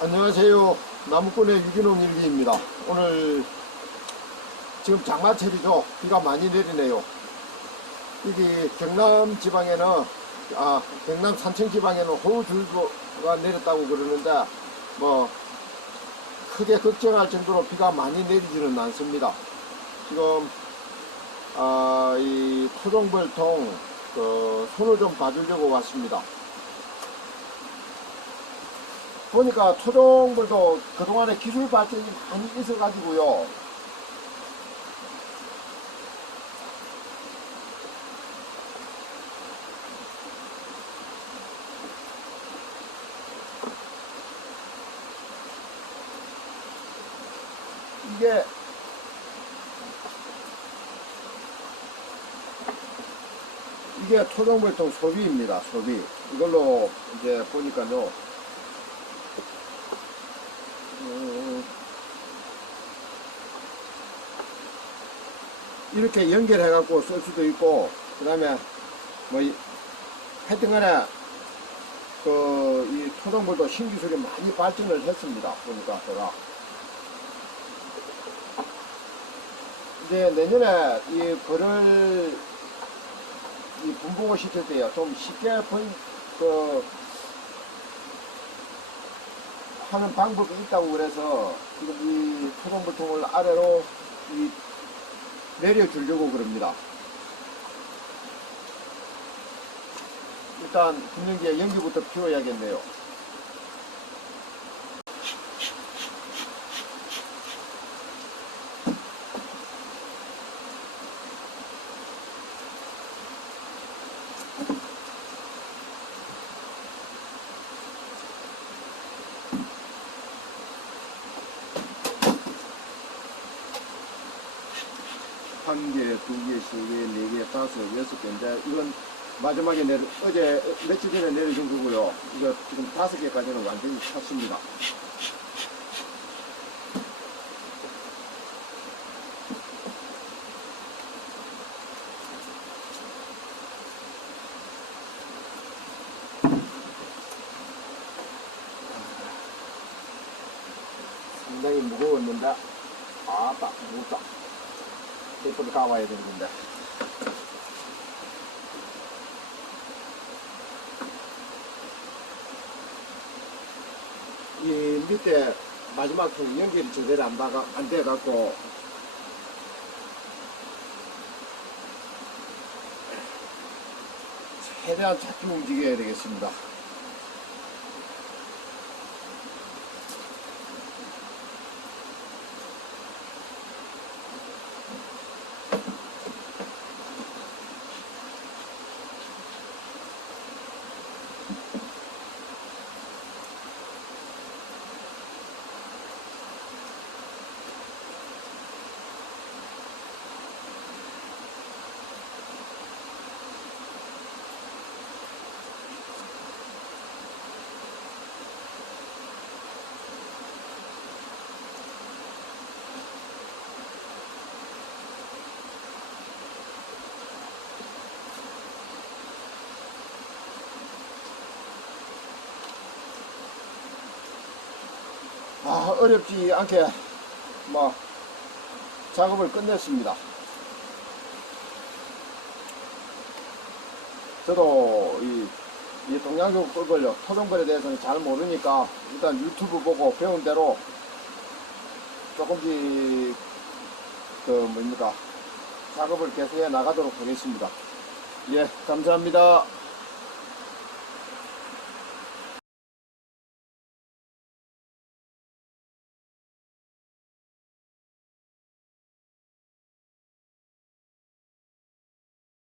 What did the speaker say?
안녕하세요. 나무꾼의 유기농 일기입니다. 오늘 지금 장마철이죠. 비가 많이 내리네요. 여기 경남 지방에는 아 경남 산청 지방에는 호우줄기가 내렸다고 그러는데 뭐 크게 걱정할 정도로 비가 많이 내리지는 않습니다. 지금 아, 이 토종벌통 그 손을 좀 봐주려고 왔습니다. 보니까 토종벌도 그동안에 기술 발전이 많이 있어가지고요. 이게 이게 토종벌통 소비입니다. 소비. 이걸로 이제 보니까요. 이렇게 연결해 갖고 쓸 수도 있고 그 다음에 뭐 이- 하여튼 간에 그이 토종벌도 신기술이 많이 발전을 했습니다 보니까 제가. 이제 내년에 이 벌을 이 분봉을 시킬 때요 좀 쉽게 번, 그 하는 방법이 있다고 그래서 지금 이 토종불통을 아래로 이 내려주려고 그럽니다. 일단 분명기에 연기부터 피워야겠네요. 한 개, 두 개, 세 개, 네 개, 다섯, 여섯 개. 이제 이건 마지막에 내려, 어제 며칠 전에 내려준 거고요. 이거 지금 다섯 개까지는 완전히 찼습니다. 상당히 무거웠는데, 아따, 무겁다. 테이프를 감아야 되는데. 이 밑에 마지막 그 연결이 제대로 안, 박아, 안 돼갖고 최대한 작게 움직여야 되겠습니다. 아, 어렵지 않게 뭐 작업을 끝냈습니다. 저도 이, 이 동양교 꿀벌요 토종벌에 대해서는 잘 모르니까 일단 유튜브 보고 배운 대로 조금씩 그 뭡니까 작업을 계속해 나가도록 하겠습니다. 예, 감사합니다.